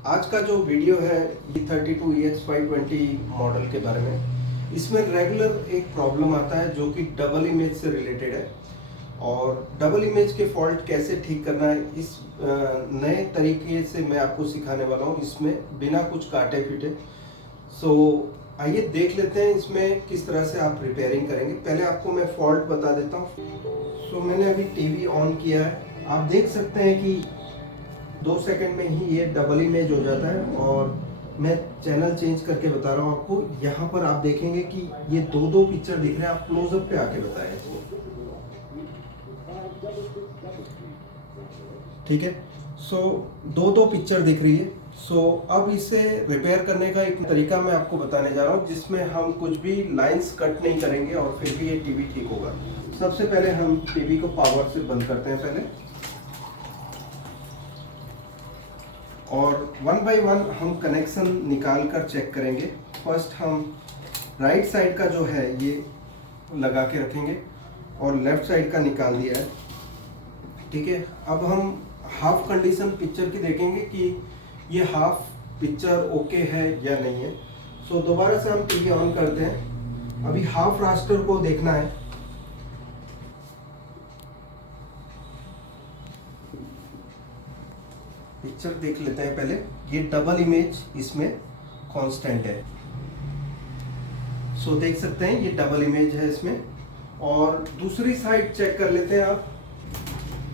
आज का जो वीडियो है E32EX520 मॉडल के बारे में। इसमें रेगुलर एक प्रॉब्लम आता है जो कि डबल इमेज से रिलेटेड है, और डबल इमेज के फॉल्ट कैसे ठीक करना है इस नए तरीके से मैं आपको सिखाने वाला हूँ, इसमें बिना कुछ काटे पीटे। सो आइए देख लेते हैं इसमें किस तरह से आप रिपेयरिंग करेंगे। पहले आपको मैं फॉल्ट बता देता हूँ। सो मैंने अभी टीवी ऑन किया है, आप देख सकते हैं कि 2 सेकंड में ही ये डबल इमेज हो जाता है। और मैं चैनल चेंज करके बता रहा हूँ आपको। यहाँ पर आप देखेंगे कि ये दो पिक्चर दिख रहे हैं। आप क्लोजअप पे आके बताएं इसको, ठीक है। सो दो पिक्चर दिख रही है। सो अब इसे रिपेयर करने का एक तरीका मैं आपको बताने जा रहा हूँ, जिसमें हम कुछ भी लाइंस कट नहीं करेंगे और फिर भी ये टीवी ठीक होगा। सबसे पहले हम टीवी को पावर से बंद करते हैं पहले, और वन बाय वन हम कनेक्शन निकाल कर चेक करेंगे। फर्स्ट हम राइट साइड का जो है ये लगा के रखेंगे और लेफ्ट साइड का निकाल दिया है, ठीक है। अब हम हाफ कंडीशन पिक्चर की देखेंगे कि ये हाफ पिक्चर ओके है या नहीं है। सो दोबारा से हम टीवी ऑन करते हैं। अभी हाफ रास्टर को देखना है। पिक्चर देख लेते हैं पहले। ये डबल इमेज इसमें कांस्टेंट है। सो देख सकते हैं ये डबल इमेज है इसमें। और दूसरी साइड चेक कर लेते हैं। आप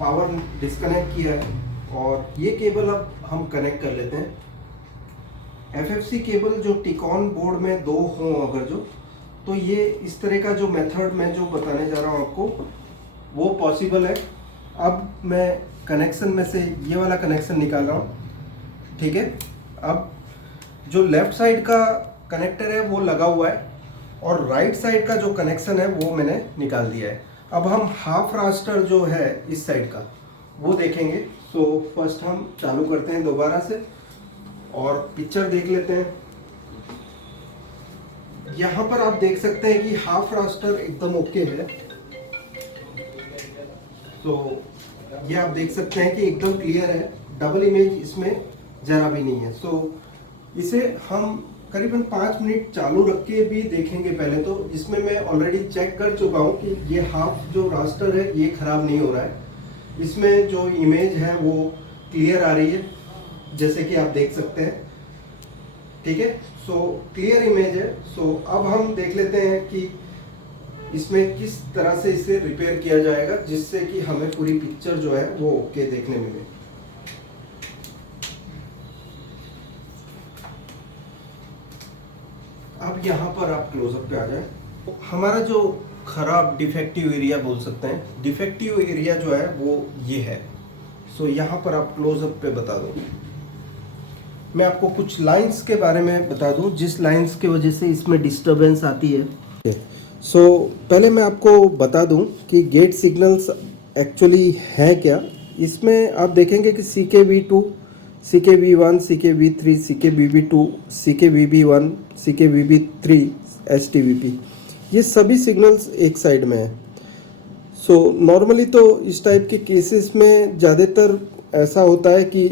पावर डिस्कनेक्ट किया है और ये केबल अब हम कनेक्ट कर लेते हैं। एफएफसी केबल जो टिकॉन बोर्ड में 2 हों अगर जो, तो ये इस तरह का जो मेथड मैं जो बताने जा रहा हूँ आपको वो पॉसिबल है। अब मैं कनेक्शन में से ये वाला कनेक्शन निकाल रहा हूँ, ठीक है। अब जो लेफ्ट साइड का कनेक्टर है वो लगा हुआ है और राइट साइड का जो कनेक्शन है वो मैंने निकाल दिया है। अब हम हाफ रास्टर जो है इस साइड का वो देखेंगे। सो फर्स्ट हम चालू करते हैं दोबारा से और पिक्चर देख लेते हैं। यहाँ पर आप देख सकते हैं कि हाफ रास्टर एकदम ओके है। तो ये आप देख सकते हैं कि एकदम क्लियर है, डबल इमेज इसमें जरा भी नहीं है। सो इसे हम करीबन 5 मिनट चालू रख के भी देखेंगे पहले तो। इसमें मैं ऑलरेडी चेक कर चुका हूँ कि ये हाफ जो रास्टर है ये खराब नहीं हो रहा है। इसमें जो इमेज है वो क्लियर आ रही है, जैसे कि आप देख सकते हैं, ठीक है। सो क्लियर इमेज है। सो अब हम देख लेते हैं कि इसमें किस तरह से इसे रिपेयर किया जाएगा जिससे कि हमें पूरी पिक्चर जो है वो ओके देखने मिले। अब यहाँ पर आप क्लोजअप पे आ जाए। हमारा जो खराब डिफेक्टिव एरिया बोल सकते हैं, डिफेक्टिव एरिया जो है वो ये है। सो यहाँ पर आप क्लोजअप पे बता दो। मैं आपको कुछ लाइंस के बारे में बता दूं जिस लाइंस की वजह से इसमें डिस्टरबेंस आती है। सो पहले मैं आपको बता दूं कि गेट सिग्नल्स एक्चुअली है क्या। इसमें आप देखेंगे कि CKV2, CKV1, CKV3, CKVB2, CKVB1, CKVB3, STVP, ये सभी सिग्नल्स एक साइड में है। सो नॉर्मली तो इस टाइप के केसेस में ज़्यादातर ऐसा होता है कि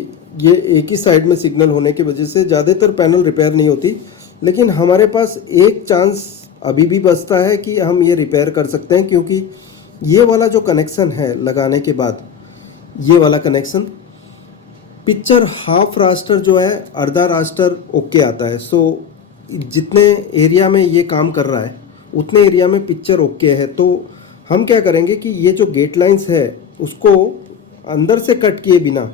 ये एक ही साइड में सिग्नल होने की वजह से ज़्यादातर पैनल रिपेयर नहीं होती। लेकिन हमारे पास एक चांस अभी भी बचता है कि हम ये रिपेयर कर सकते हैं, क्योंकि ये वाला जो कनेक्शन है लगाने के बाद, ये वाला कनेक्शन पिक्चर हाफ रास्टर जो है अर्धा रास्टर ओके आता है। सो जितने एरिया में ये काम कर रहा है उतने एरिया में पिक्चर ओके है। तो हम क्या करेंगे कि ये जो गेट लाइंस है उसको अंदर से कट किए बिना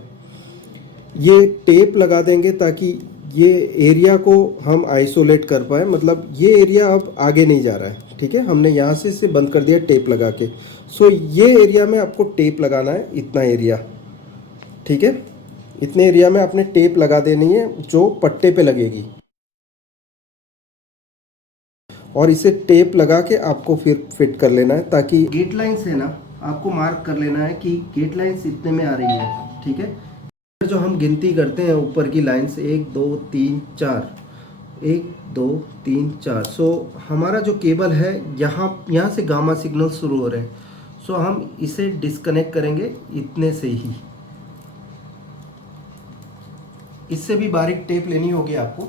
ये टेप लगा देंगे ताकि ये एरिया को हम आइसोलेट कर पाए। मतलब ये एरिया अब आगे नहीं जा रहा है, ठीक है। हमने यहाँ से इसे बंद कर दिया टेप लगा के। सो ये एरिया में आपको टेप लगाना है, इतना एरिया, ठीक है। इतने एरिया में आपने टेप लगा देनी है जो पट्टे पे लगेगी, और इसे टेप लगा के आपको फिर फिट कर लेना है ताकि गेट लाइंस है ना, आपको मार्क कर लेना है कि गेट लाइंस इतने में आ रही है, ठीक है। जो हम गिनती करते हैं ऊपर की लाइंस 1 2 3 4, 1 2 3 4। सो हमारा जो केबल है यहाँ से गामा सिग्नल शुरू हो रहे हैं। सो हम इसे डिस्कनेक्ट करेंगे इतने से ही। इससे भी बारीक टेप लेनी होगी आपको।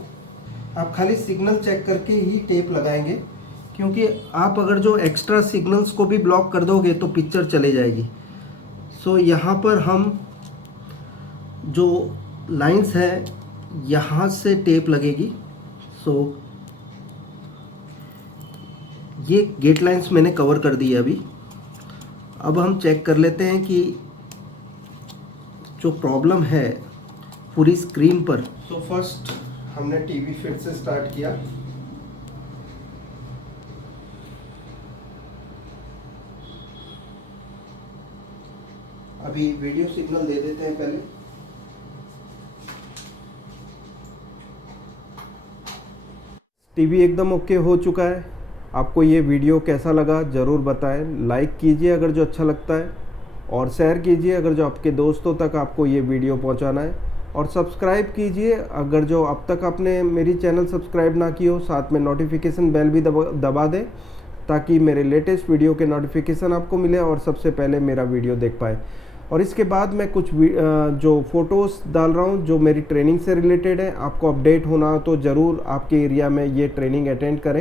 आप खाली सिग्नल चेक करके ही टेप लगाएंगे, क्योंकि आप अगर जो एक्स्ट्रा सिग्नल्स को भी ब्लॉक कर दोगे तो पिक्चर चले जाएगी। सो यहाँ पर हम जो लाइंस है यहाँ से टेप लगेगी। सो ये गेट लाइंस मैंने कवर कर दी है अभी। अब हम चेक कर लेते हैं कि जो प्रॉब्लम है पूरी स्क्रीन पर। सो फर्स्ट हमने टीवी फिर से स्टार्ट किया। अभी वीडियो सिग्नल दे देते हैं पहले। टीवी एकदम ओके हो चुका है। आपको ये वीडियो कैसा लगा ज़रूर बताएं। लाइक कीजिए अगर जो अच्छा लगता है, और शेयर कीजिए अगर जो आपके दोस्तों तक आपको ये वीडियो पहुंचाना है, और सब्सक्राइब कीजिए अगर जो अब तक आपने मेरी चैनल सब्सक्राइब ना की हो। साथ में नोटिफिकेशन बेल भी दबा दें ताकि मेरे लेटेस्ट वीडियो के नोटिफिकेशन आपको मिले और सबसे पहले मेरा वीडियो देख पाए। और इसके बाद मैं कुछ जो फ़ोटोज़ डाल रहा हूँ जो मेरी ट्रेनिंग से रिलेटेड है। आपको अपडेट होना तो ज़रूर आपके एरिया में ये ट्रेनिंग अटेंड करें।